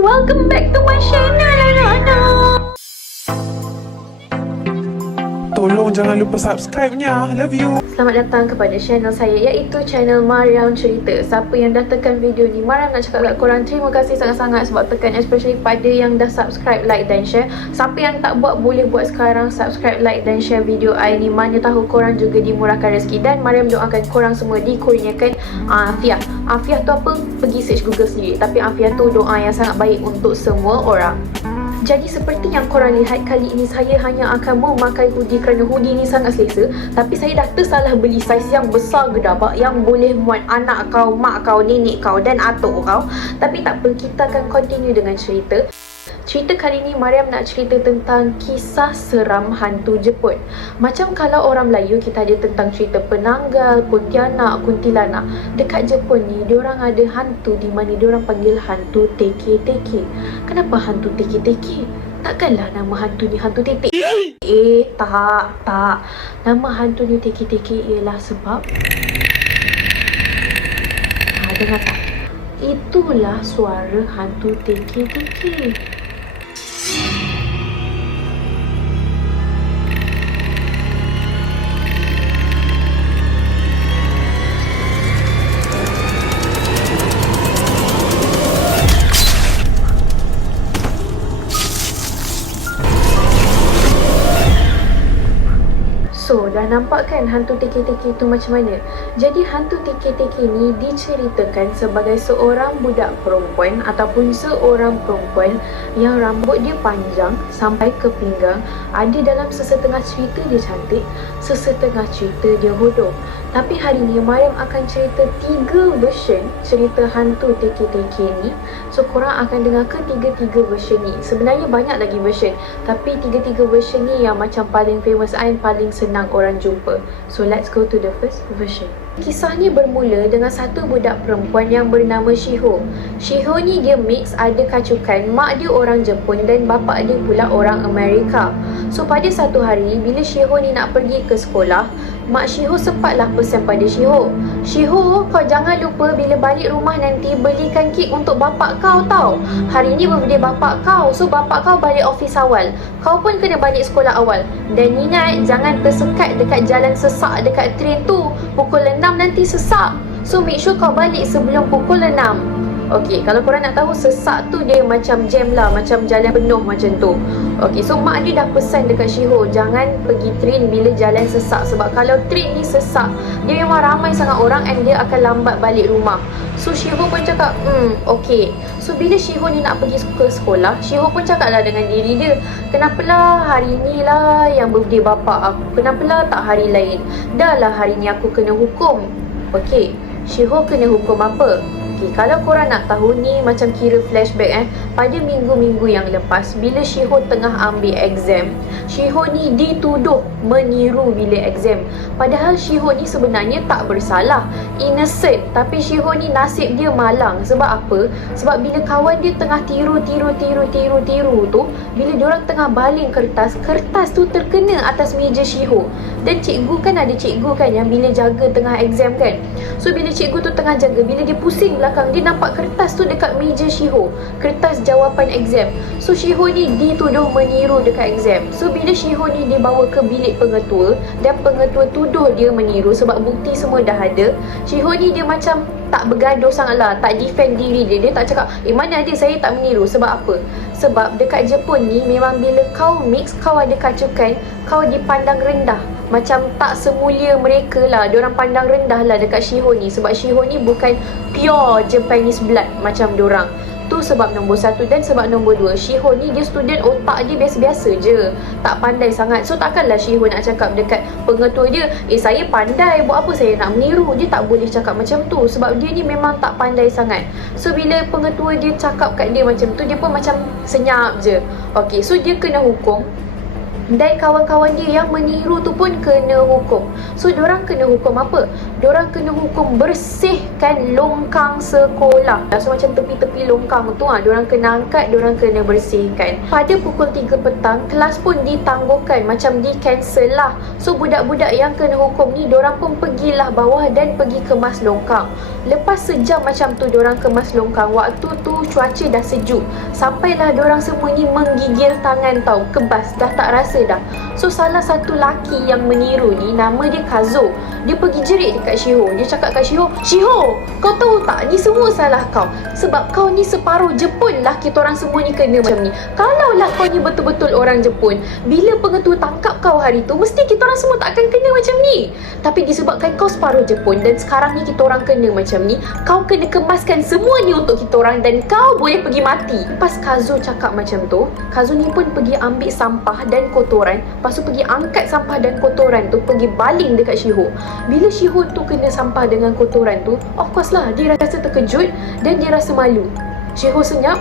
Welcome back to my channel, anak-anak. Tolong jangan lupa subscribe-nya. Love you. Selamat datang kepada channel saya, iaitu channel Mariam Cerita. Siapa yang dah tekan video ni, Mariam nak cakap kat korang terima kasih sangat-sangat sebab tekan, especially pada yang dah subscribe, like dan share. Siapa yang tak buat, boleh buat sekarang. Subscribe, like dan share video I ni. Mana tahu korang juga dimurahkan rezeki. Dan Mariam doakan korang semua dikurniakan afiah. Afiah tu apa? Pergi search Google sendiri. Tapi afiah tu doa yang sangat baik untuk semua orang. Jadi seperti yang korang lihat, kali ini saya hanya akan memakai hoodie kerana hoodie ni sangat selesa. Tapi saya dah tersalah beli saiz yang besar gedabak yang boleh muat anak kau, mak kau, nenek kau dan atuk kau. Tapi tak apa, kita akan continue dengan cerita. Cerita kali ni Mariam nak cerita tentang kisah seram hantu Jepun. Macam kalau orang Melayu kita ada tentang cerita penanggal, kuntilanak, kuntilanak. Dekat Jepun ni diorang ada hantu di mana diorang panggil hantu teke-teke. Kenapa hantu teke-teke? Takkanlah nama hantu ni hantu tetek? Tak. Nama hantu ni teke-teke ialah sebab dengar tak? Itulah suara hantu teke-teke. So, dah nampak kan hantu teke-teke tu macam mana? Jadi hantu teke-teke ni diceritakan sebagai seorang budak perempuan ataupun seorang perempuan yang rambut dia panjang sampai ke pinggang. Ada dalam sesetengah cerita dia cantik, sesetengah cerita dia bodoh. Tapi hari ni Mariam akan cerita 3 version cerita hantu teke-teke ni. So korang akan dengar ketiga-tiga version ni. Sebenarnya banyak lagi version, tapi 3 version ni yang macam paling famous and paling senang orang jumpa. So let's go to the first version. Kisah ni bermula dengan satu budak perempuan yang bernama Shiho. Shiho ni dia mix, ada kacukan. Mak dia orang Jepun dan bapa dia pula orang Amerika. So pada satu hari bila Shiho ni nak pergi ke sekolah, Mak Shiho sempatlah pesan pada Shiho, "Shiho, kau jangan lupa bila balik rumah nanti belikan kek untuk bapak kau tau. Hari ni birthday bapak kau, so bapak kau balik office awal. Kau pun kena balik sekolah awal. Dan ingat, jangan tersekat dekat jalan sesak dekat train tu. Pukul 6 nanti sesak. So make sure kau balik sebelum pukul 6. Okey, kalau korang nak tahu, sesak tu dia macam jam lah, macam jalan penuh macam tu. Okey, so mak dia dah pesan dekat Shiho, jangan pergi train bila jalan sesak. Sebab kalau train ni sesak, dia memang ramai sangat orang and dia akan lambat balik rumah. So Shiho pun cakap, okey. So bila Shiho ni nak pergi ke sekolah, Shiho pun cakap lah dengan diri dia, kenapalah hari ni lah yang birthday bapak aku, kenapalah tak hari lain? Dah lah hari ni aku kena hukum. Okey, Shiho kena hukum apa? Okay, kalau korang nak tahu ni macam kira flashback pada minggu-minggu yang lepas bila Shiho tengah ambil exam, Shiho ni dituduh meniru bilik exam. Padahal Shiho ni sebenarnya tak bersalah, innocent. Tapi Shiho ni nasib dia malang. Sebab apa? Sebab bila kawan dia tengah tiru tu, bila diorang tengah baling kertas tu terkena atas meja Shiho. Dan cikgu kan ada cikgu kan yang bila jaga tengah exam kan. So bila cikgu tu tengah jaga, bila dia pusing belakang, dia nampak kertas tu dekat meja Shiho, kertas jawapan exam. So Shiho ni dituduh meniru dekat exam. So bila Shiho ni dibawa ke bilik pengetua dan pengetua tuduh dia meniru sebab bukti semua dah ada, Shiho ni dia macam tak bergaduh sangat lah, tak defend diri dia. Dia tak cakap, mana ada, saya tak meniru. Sebab apa? Sebab dekat Jepun ni memang bila kau mix, kau ada kacukan, kau dipandang rendah. Macam tak semulia mereka lah. Diorang pandang rendah lah dekat Shiho ni. Sebab Shiho ni bukan pure Japanese blood macam diorang. Tu sebab nombor 1. Dan sebab nombor 2, Shiho ni dia student, otak dia biasa-biasa je, tak pandai sangat. So takkanlah Shiho nak cakap dekat pengetua dia, saya pandai, buat apa saya nak meniru. Dia tak boleh cakap macam tu sebab dia ni memang tak pandai sangat. So bila pengetua dia cakap kat dia macam tu, dia pun macam senyap je. Okay, so dia kena hukum. Dan kawan-kawan dia yang meniru tu pun kena hukum. So diorang kena hukum apa? diorang kena hukum bersihkan longkang sekolah. So macam tepi-tepi longkang tu diorang kena angkat, diorang kena bersihkan. Pada pukul 3 petang, kelas pun ditangguhkan, macam di cancel lah. So budak-budak yang kena hukum ni, diorang pun pergilah bawah dan pergi kemas longkang. Lepas sejam macam tu diorang kemas longkang, waktu tu cuaca dah sejuk. Sampailah diorang semua ni menggigil tangan tau, kebas, dah tak rasa dah. So salah satu laki yang meniru ni, nama dia Kazo. Dia pergi jerit dekat Shiho. Dia cakap kat Shiho, "Shiho, kau tahu tak, ni semua salah kau. Sebab kau ni separuh Jepun lah, kita orang semua ni kena macam ni. Kalaulah kau ni betul-betul orang Jepun, bila pengetua tangkap kau hari tu, mesti kita orang semua tak akan kena macam ni. Tapi disebabkan kau separuh Jepun dan sekarang ni kita orang kena macam ni, kau kena kemaskan semua ni untuk kita orang dan kau boleh pergi mati." Lepas Kazo cakap macam tu, Kazo ni pun pergi ambil sampah dan kotoran. Lepas tu pergi angkat sampah dan kotoran tu, pergi baling dekat Shiho. Bila Shiho tu kena sampah dengan kotoran tu, of course lah, dia rasa terkejut dan dia rasa malu. Shiho senyap.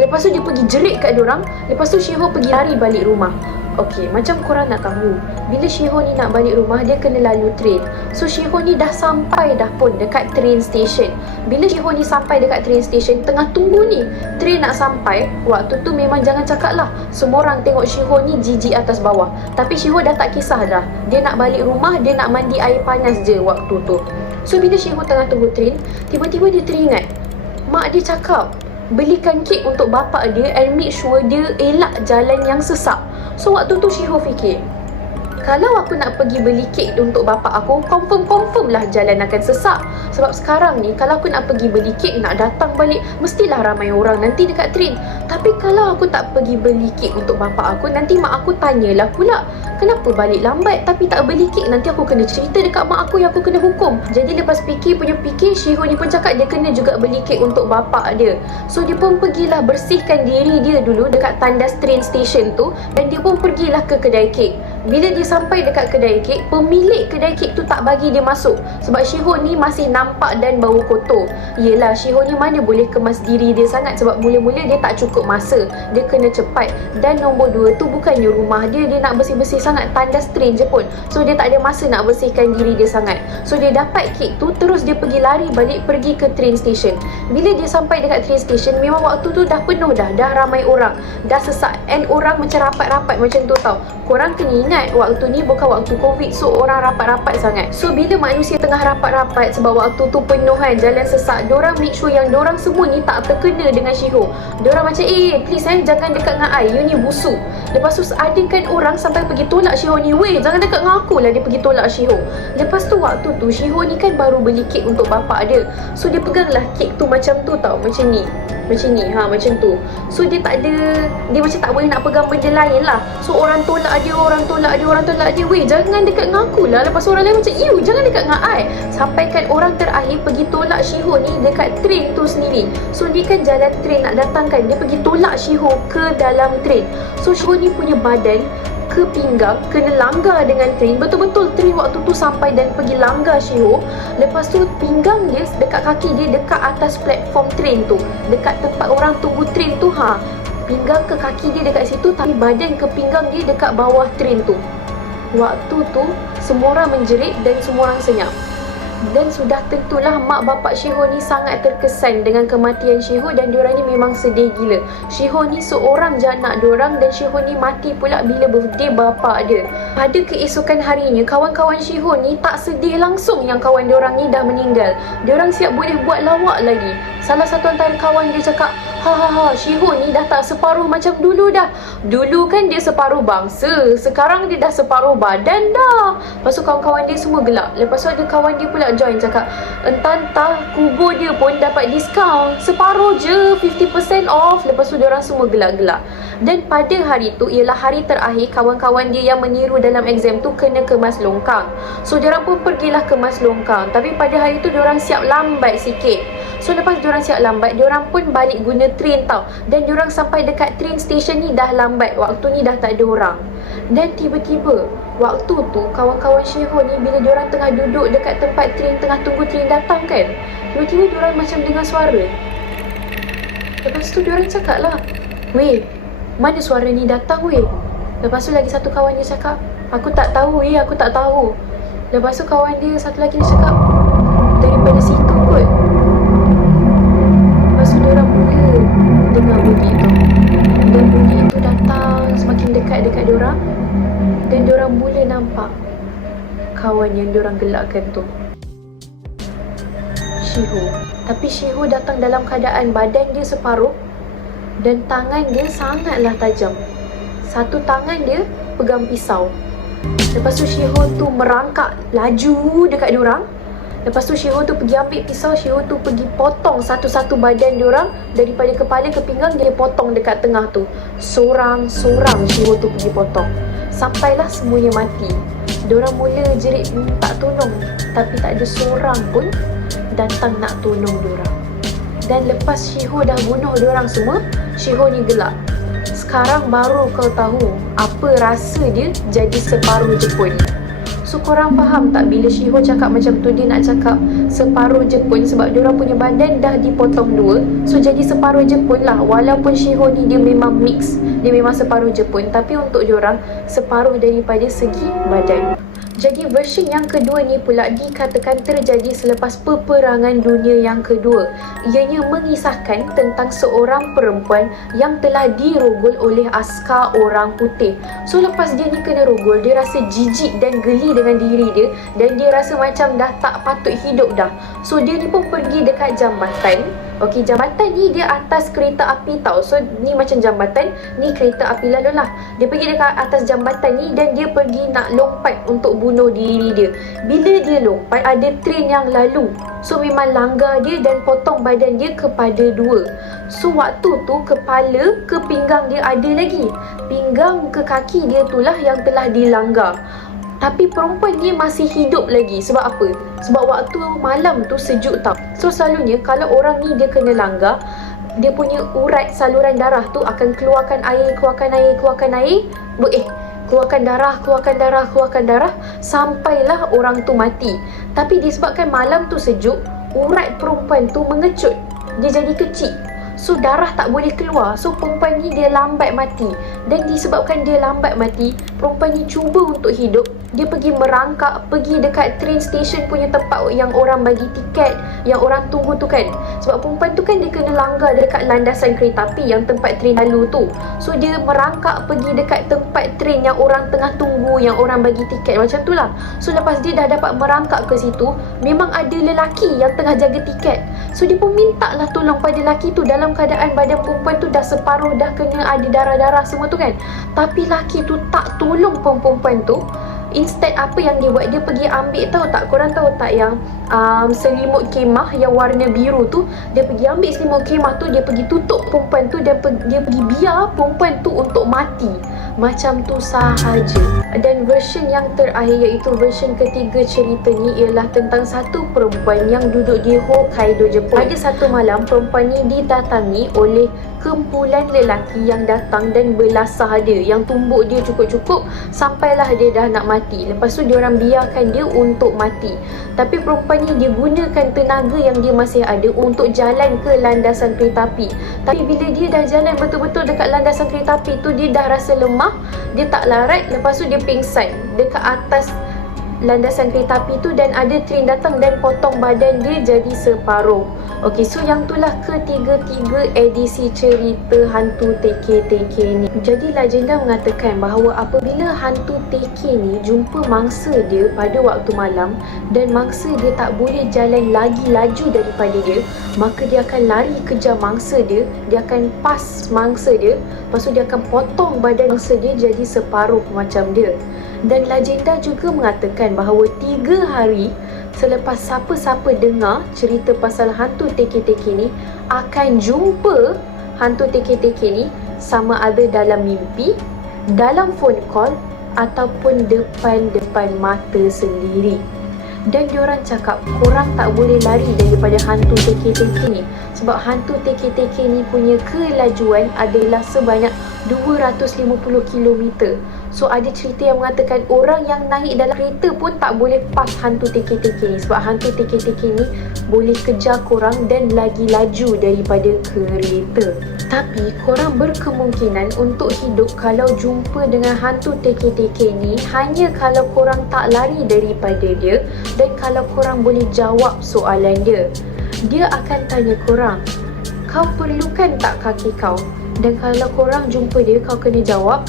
Lepas tu dia pergi jerit kat diorang. Lepas tu Shiho pergi lari balik rumah. Okey, macam korang nak tahu, bila Shiho ni nak balik rumah, dia kena lalu train. So Shiho ni dah sampai dah pun dekat train station. Bila Shiho ni sampai dekat train station, tengah tunggu ni train nak sampai, waktu tu memang jangan cakap lah, semua orang tengok Shiho ni jijik atas bawah. Tapi Shiho dah tak kisah dah. Dia nak balik rumah, dia nak mandi air panas je waktu tu. So bila Shiho tengah tunggu train, tiba-tiba dia teringat mak dia cakap belikan kek untuk bapak dia and make sure dia elak jalan yang sesak. So waktu tu Shiho fikir, kalau aku nak pergi beli kek untuk bapak aku, confirm lah jalan akan sesak. Sebab sekarang ni kalau aku nak pergi beli kek, nak datang balik, mestilah ramai orang nanti dekat train. Tapi kalau aku tak pergi beli kek untuk bapak aku, nanti mak aku tanyalah pula, kenapa balik lambat tapi tak beli kek, nanti aku kena cerita dekat mak aku yang aku kena hukum. Jadi lepas fikir, Shiho ni pun cakap dia kena juga beli kek untuk bapak dia. So dia pun pergilah bersihkan diri dia dulu dekat tandas train station tu, dan dia pun pergilah ke kedai kek. Bila dia sampai dekat kedai kek, pemilik kedai kek tu tak bagi dia masuk sebab Shiho ni masih nampak dan bau kotor. Yelah, Shiho ni mana boleh kemas diri dia sangat sebab mula-mula dia tak cukup masa, dia kena cepat. Dan nombor 2 tu bukannya rumah dia, dia nak bersih-bersih sangat, tandas train je pun. So dia tak ada masa nak bersihkan diri dia sangat. So dia dapat kek tu, terus dia pergi lari balik pergi ke train station. Bila dia sampai dekat train station, memang waktu tu dah penuh dah ramai orang, dah sesak, and orang macam rapat-rapat macam tu tau. Korang kena ingat, waktu ni bukan waktu COVID, so orang rapat-rapat sangat. So bila manusia tengah rapat-rapat sebab waktu tu penuh kan, jalan sesak, diorang make sure yang diorang semua ni tak terkena dengan Shiho. Diorang macam, please jangan dekat dengan I, you ni busuk. Lepas tu ada kan orang sampai pergi tolak Shiho ni, weh jangan dekat dengan aku lah, dia pergi tolak Shiho. Lepas tu waktu tu Shiho ni kan baru beli kek untuk bapak dia. So dia peganglah kek tu macam tu tau, macam ni, macam tu. So dia tak ada, dia macam tak boleh nak pegang benda lain lah. So orang tolak dia, weh jangan dekat dengan aku lah. Lepas orang lain macam, jangan dekat dengan I. Sampai kan orang terakhir pergi tolak Shiho ni dekat train tu sendiri. So dia kan jalan train nak datang kan, dia pergi tolak Shiho ke dalam train. So Shiho ni punya badan ke pinggang kena langgar dengan train. Betul-betul train waktu tu sampai dan pergi langgar Shiho. Lepas tu pinggang dia dekat kaki dia dekat atas platform train tu, dekat tempat orang tunggu train tu, pinggang ke kaki dia dekat situ, tapi badan ke pinggang dia dekat bawah train tu. Waktu tu semua orang menjerit dan semua orang senyap. Dan sudah tentulah mak bapak Shiho ni sangat terkesan dengan kematian Shiho, dan diorang ni memang sedih gila. Shiho ni seorang je anak diorang, dan Shiho ni mati pula bila birthday bapak dia. Pada keesokan harinya, kawan-kawan Shiho ni tak sedih langsung yang kawan diorang ni dah meninggal. Diorang siap boleh buat lawak lagi. Salah satu antara kawan dia cakap, Shiho ni dah tak separuh macam dulu dah. Dulu kan dia separuh bangsa, sekarang dia dah separuh badan dah. Lepas tu kawan-kawan dia semua gelak. Lepas tu ada kawan dia pula join cakap, entah kubur dia pun dapat diskaun, separuh je, 50% off. Lepas tu diorang semua gelak-gelak. Dan pada hari tu ialah hari terakhir kawan-kawan dia yang meniru dalam exam tu kena kemas longkang. So diorang pun pergilah kemas longkang. Tapi pada hari tu diorang siap lambat sikit. So lepas diorang siap lambat, diorang pun balik guna train tau. Dan diorang sampai dekat train station ni dah lambat, waktu ni dah tak ada orang. Dan tiba-tiba waktu tu kawan-kawan Shiho ni bila diorang tengah duduk dekat tempat train, tengah tunggu train datang kan, tiba-tiba diorang macam dengar suara. Lepas tu diorang cakap lah, weh mana suara ni datang weh. Lepas tu lagi satu kawan dia cakap, aku tak tahu weh, aku tak tahu. Lepas tu kawan dia satu lagi dia cakap, dengar bunyi tu. Dan bunyi itu datang semakin dekat diorang. Dan diorang mula nampak kawan yang diorang gelakkan tu, Shiho. Tapi Shiho datang dalam keadaan badan dia separuh dan tangan dia sangatlah tajam. Satu tangan dia pegang pisau. Lepas tu Shiho tu merangkak laju dekat diorang. Lepas tu Shiho tu pergi ambil pisau, Shiho tu pergi potong satu-satu badan diorang. Daripada kepala ke pinggang dia potong dekat tengah tu. Sorang-sorang Shiho tu pergi potong. Sampailah semuanya mati. Diorang mula jerit minta tolong, tapi tak ada seorang pun datang nak tolong diorang. Dan lepas Shiho dah bunuh diorang semua, Shiho ni gelak. Sekarang baru kau tahu apa rasa dia jadi separuh Jepun. So korang faham tak bila Shiho cakap macam tu, dia nak cakap separuh Jepun sebab diorang punya badan dah dipotong dua. So jadi separuh Jepun lah. Walaupun Shiho ni dia memang mix, dia memang separuh Jepun, tapi untuk diorang separuh daripada segi badan. Jadi version yang kedua ni pula dikatakan terjadi selepas peperangan dunia yang kedua. Ianya mengisahkan tentang seorang perempuan yang telah dirogol oleh askar orang putih. So lepas dia ni kena rogol, dia rasa jijik dan geli dengan diri dia, dan dia rasa macam dah tak patut hidup dah. So dia ni pun pergi dekat jambatan. Okey, jambatan ni dia atas kereta api tau. So ni macam jambatan, ni kereta api lalu lah. Dia pergi dekat atas jambatan ni dan dia pergi nak lompat untuk bunuh diri dia. Bila dia lompat, ada train yang lalu. So memang langgar dia dan potong badan dia kepada dua. So waktu tu kepala ke pinggang dia ada lagi. Pinggang ke kaki dia tu lah yang telah dilanggar. Tapi perempuan ni masih hidup lagi. Sebab apa? Sebab waktu malam tu sejuk tau. So selalunya kalau orang ni dia kena langgar, dia punya urat saluran darah tu akan keluarkan air, keluarkan darah sampailah orang tu mati. Tapi disebabkan malam tu sejuk, urat perempuan tu mengecut. Dia jadi kecil. So darah tak boleh keluar. So perempuan ni dia lambat mati. Dan disebabkan dia lambat mati, perempuan ni cuba untuk hidup. Dia pergi merangkak, pergi dekat train station punya tempat yang orang bagi tiket, yang orang tunggu tu kan. Sebab perempuan tu kan dia kena langgar dekat landasan kereta api yang tempat train lalu tu. So dia merangkak pergi dekat tempat train yang orang tengah tunggu, yang orang bagi tiket, macam tu lah. So lepas dia dah dapat merangkak ke situ, memang ada lelaki yang tengah jaga tiket. So dia pun minta lah tolong pada lelaki tu dalam keadaan badan perempuan tu dah separuh, dah kena ada darah-darah semua tu kan. Tapi lelaki tu tak tolong perempuan tu. Instead apa yang dia buat, dia pergi ambil, tahu tak, korang tahu tak yang selimut kemah yang warna biru tu, dia pergi ambil selimut kemah tu, dia pergi tutup perempuan tu, dia pergi biar perempuan tu untuk mati. Macam tu sahaja. Dan version yang terakhir, iaitu version ketiga cerita ni, ialah tentang satu perempuan yang duduk di Hokkaido, Jepun. Ada satu malam perempuan ni didatangi oleh kumpulan lelaki yang datang dan belasah dia, yang tumbuk dia cukup-cukup sampailah dia dah nak mati. Lepas tu diorang biarkan dia untuk mati. Tapi perempuan ni dia gunakan tenaga yang dia masih ada untuk jalan ke landasan kereta api. Tapi bila dia dah jalan betul-betul dekat landasan kereta api tu, dia dah rasa lemah, dia tak larat. Lepas tu dia pingsan dekat atas landasan kereta api tu, dan ada train datang dan potong badan dia jadi separuh. Okey, so yang itulah ketiga-tiga edisi cerita hantu TK ni. Jadi legenda mengatakan bahawa apabila hantu TK ni jumpa mangsa dia pada waktu malam dan mangsa dia tak boleh jalan lagi laju daripada dia, maka dia akan lari kejar mangsa dia, dia akan pas mangsa dia, lepas tu dia akan potong badan mangsa dia jadi separuh macam dia. Dan legenda juga mengatakan bahawa 3 hari selepas siapa-siapa dengar cerita pasal hantu TK ni akan jumpa hantu TK ni, sama ada dalam mimpi, dalam phone call ataupun depan mata sendiri. Dan diorang cakap korang tak boleh lari daripada hantu TK ni, sebab hantu TK ni punya kelajuan adalah sebanyak 250 km. So ada cerita yang mengatakan orang yang naik dalam kereta pun tak boleh pas hantu TK ni, sebab hantu TK ni boleh kejar korang dan lagi laju daripada kereta. Tapi korang berkemungkinan untuk hidup kalau jumpa dengan hantu TK ni hanya kalau korang tak lari daripada dia dan kalau korang boleh jawab soalan dia. Dia akan tanya korang, kau perlukan tak kaki kau? Dan kalau korang jumpa dia, kau kena jawab,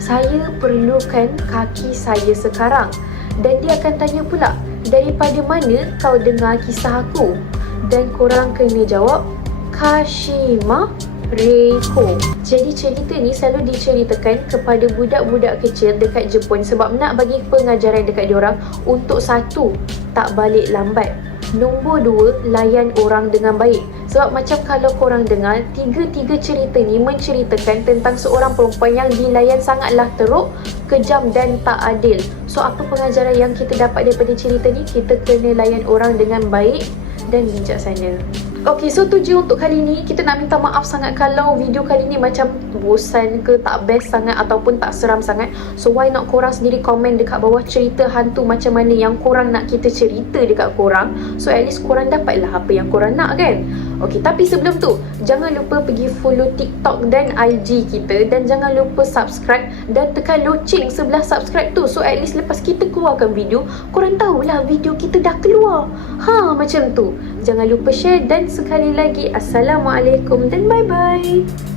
saya perlukan kaki saya sekarang. Dan dia akan tanya pula, daripada mana kau dengar kisah aku? Dan korang kena jawab, Kashima Reiko. Jadi cerita ni selalu diceritakan kepada budak-budak kecil dekat Jepun sebab nak bagi pengajaran dekat diorang untuk satu, tak balik lambat. Nombor dua, layan orang dengan baik. Sebab macam kalau korang dengar, tiga-tiga cerita ni menceritakan tentang seorang perempuan yang dilayan sangatlah teruk, kejam dan tak adil. So apa pengajaran yang kita dapat daripada cerita ni? Kita kena layan orang dengan baik dan bijaksana. Okay, so tu je untuk kali ni. Kita nak minta maaf sangat kalau video kali ni macam bosan ke, tak best sangat ataupun tak seram sangat. So why not korang sendiri komen dekat bawah cerita hantu macam mana yang korang nak kita cerita dekat korang. So at least korang dapatlah apa yang korang nak kan. Okay, tapi sebelum tu, jangan lupa pergi follow TikTok dan IG kita. Dan jangan lupa subscribe dan tekan loceng sebelah subscribe tu. So at least lepas kita keluarkan video, korang tahulah video kita dah keluar. Macam tu. Jangan lupa share dan sekali lagi Assalamualaikum dan bye-bye.